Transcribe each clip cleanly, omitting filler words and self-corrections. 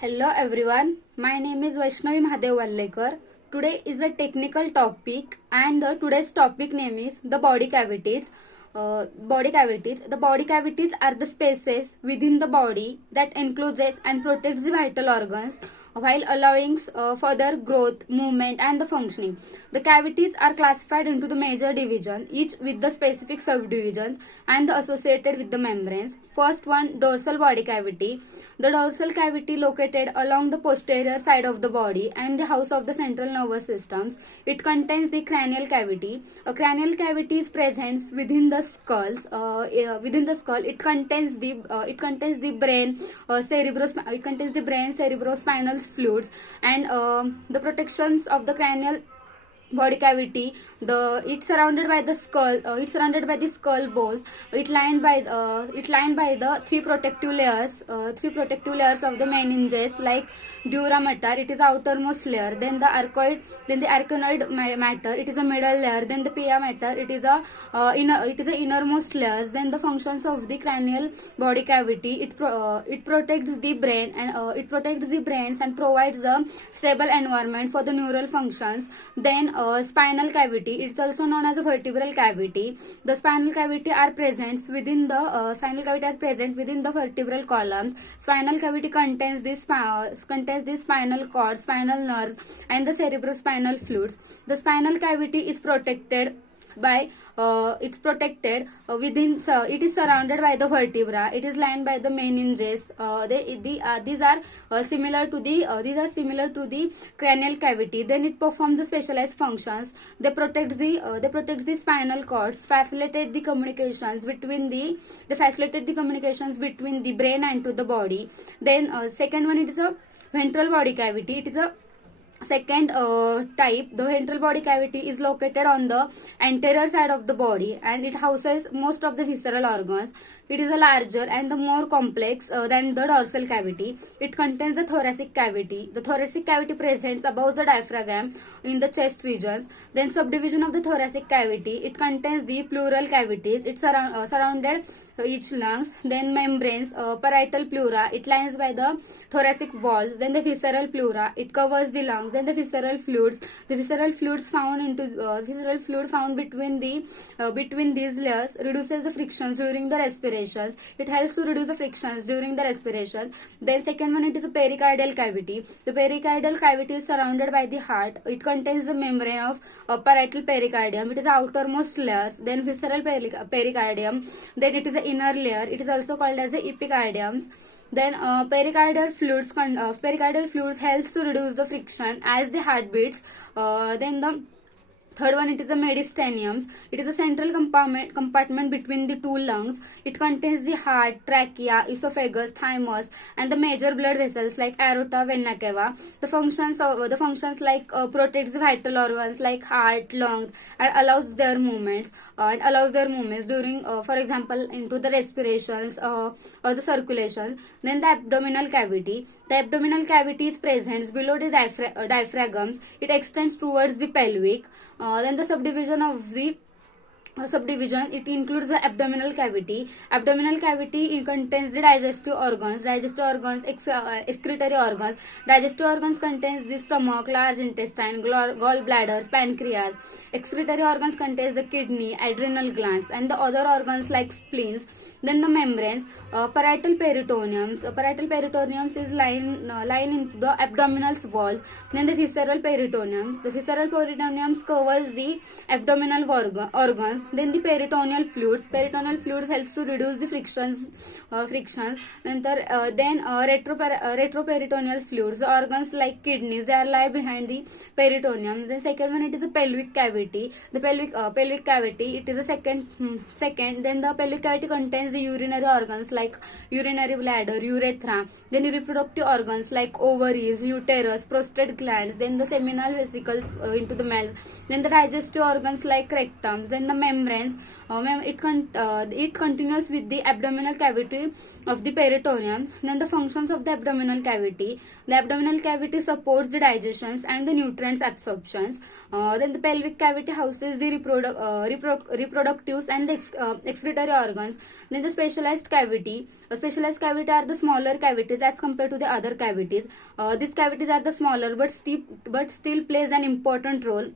Hello everyone, my name is Vaishnavi Mahadev Vallekar. Today is a technical topic and today's topic name is the body cavities. Body cavities. The body cavities are the spaces within the body that encloses and protects the vital organs while allowing further growth, movement and the functioning. The cavities are classified into the major division, each with the specific subdivisions and the associated with the membranes. First one, dorsal body cavity. The dorsal cavity located along the posterior side of the body and the house of the central nervous systems. It contains the cranial cavity. A cranial cavity is present within the skulls. Within the skull, it contains the brain, cerebrospinal fluids, and the protections of the cranial body cavity. It's surrounded by the skull. It's surrounded by the skull bones. It lined by the three protective layers of the meninges, like dura mater. It is the outermost layer. Then the arachnoid matter. It is a middle layer. Then the pia mater. It is a innermost layers. Then the functions of the cranial body cavity. It protects the brain and provides a stable environment for the neural functions. Then spinal cavity. It's also known as a vertebral cavity. The spinal cavity are present within the vertebral columns. Spinal cavity contains the spinal cord, spinal nerves, and the cerebrospinal fluids. The spinal cavity is protected by it is surrounded by the vertebra. It is lined by the meninges. These are similar to the cranial cavity. Then it performs the specialized functions. They protect the spinal cords, facilitate the communications between the brain and to the body. Then second one, it is a ventral body cavity. It is a second type. The ventral body cavity is located on the anterior side of the body and it houses most of the visceral organs. It is a larger and the more complex than the dorsal cavity. It contains the thoracic cavity. The thoracic cavity presents above the diaphragm in the chest regions. Then subdivision of the thoracic cavity. It contains the pleural cavities. It surrounded each lungs. Then membranes, parietal pleura. It lines by the thoracic walls. Then the visceral pleura. It covers the lungs. Then the visceral fluids. The visceral fluids found between these layers reduces the frictions during the respirations. It helps to reduce the frictions during the respirations. Then second one, it is a pericardial cavity. The pericardial cavity is surrounded by the heart. It contains the membrane of parietal pericardium. It is the outermost layers. Then visceral pericardium. Then it is the inner layer. It is also called as the epicardiums. Then pericardial fluids helps to reduce the friction as the heart beats. Then the third one, it is the mediastinum. It is the central compartment between the two lungs. It contains the heart, trachea, esophagus, thymus, and the major blood vessels like aorta, vena cava. The functions like protects the vital organs like heart, lungs, and allows their movements during, for example, into the respirations or the circulations. Then the abdominal cavity. The abdominal cavity is present below the diaphragms. It extends towards the pelvic. Then the subdivision, it includes the abdominal cavity. Abdominal cavity contains the digestive organs, excretory organs. Digestive organs contains the stomach, large intestine, gallbladder, pancreas. Excretory organs contains the kidney, adrenal glands, and the other organs like spleens. Then the membranes, parietal peritoneums. Parietal peritoneums is line into the abdominal walls. Then the visceral peritoneums. The visceral peritoneums covers the abdominal organs. Then the peritoneal fluids. Peritoneal fluids helps to reduce the frictions. Then retroperitoneal fluids. The organs like kidneys, they lie behind the peritoneum. The second one, it is a pelvic cavity. The pelvic cavity, it is a second. Then the pelvic cavity contains the urinary organs like urinary bladder, urethra. Then the reproductive organs like ovaries, uterus, prostate glands. Then the seminal vesicles into the males. Then the digestive organs like rectums. Then the membranes. It continues with the abdominal cavity of the peritoneum. Then the functions of the abdominal cavity. The abdominal cavity supports the digestions and the nutrients absorptions. Then the pelvic cavity houses the reproductive and the excretory organs. Then the specialized cavity. Specialized cavity are the smaller cavities as compared to the other cavities. These cavities are the smaller but still plays an important role.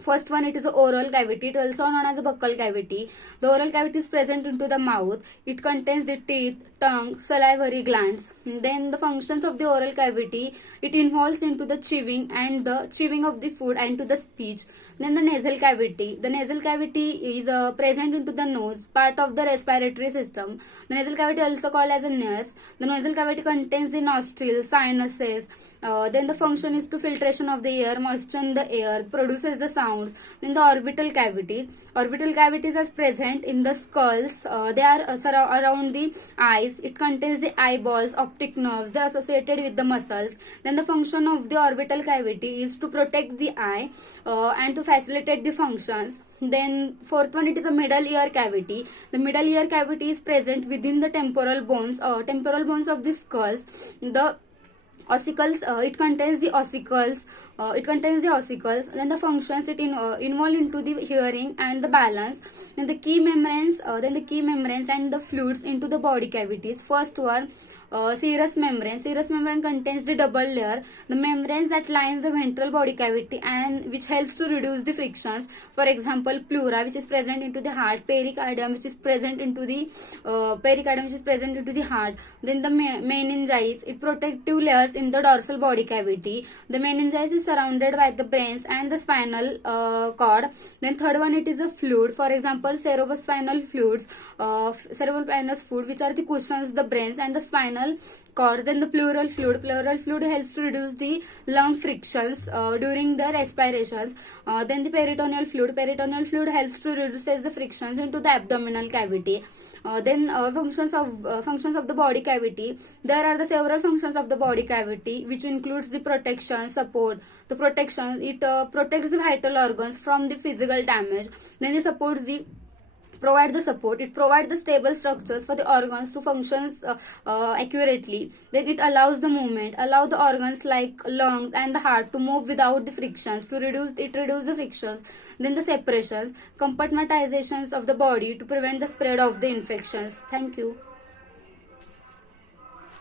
First one, it is the oral cavity. It is also known as a buccal cavity. The oral cavity is present into the mouth. It contains the teeth, tongue, salivary glands. Then the functions of the oral cavity, it involves into the chewing and the chewing of the food and to the speech. Then the nasal cavity. The nasal cavity is present into the nose, part of the respiratory system. The nasal cavity also called as a nose. The nasal cavity contains the nostrils, sinuses. Then the function is to filtration of the air, moisture in the air, produces the sounds. Then the orbital cavities. Orbital cavities are present in the skulls. They are around the eyes. It contains the eyeballs, optic nerves. They are associated with the muscles. Then the function of the orbital cavity is to protect the eye and to facilitate the functions. Then fourth one, it is a middle ear cavity. The middle ear cavity is present within the temporal bones of the skulls. The ossicles, it contains the ossicles. Then the functions, it involve into the hearing and the balance. Then the key membranes and the fluids into the body cavities. First one, serous membrane. Serous membrane contains the double layer, the membranes that lines the ventral body cavity and which helps to reduce the frictions. For example, pleura, which is present into the heart, pericardium, which is present into the heart. Then the meninges, it protective layers in the dorsal body cavity. The meninges is surrounded by the brains and the spinal cord. Then third one, it is a fluid. For example, cerebrospinal fluid, which are the cushions, the brains and the spinal cord. Then the pleural fluid helps to reduce the lung frictions during the respirations. Then the peritoneal fluid helps to reduce the frictions into the abdominal cavity. Then functions of the body cavity. There are the several functions of the body cavity, which includes the protection, support. The protection, it protects the vital organs from the physical damage. Then it provides the stable structures for the organs to function accurately. Then it allows the movement, allow the organs like lungs and the heart to move without the frictions, reduce the frictions. Then the separations, compartmentizations of the body to prevent the spread of the infections. Thank you.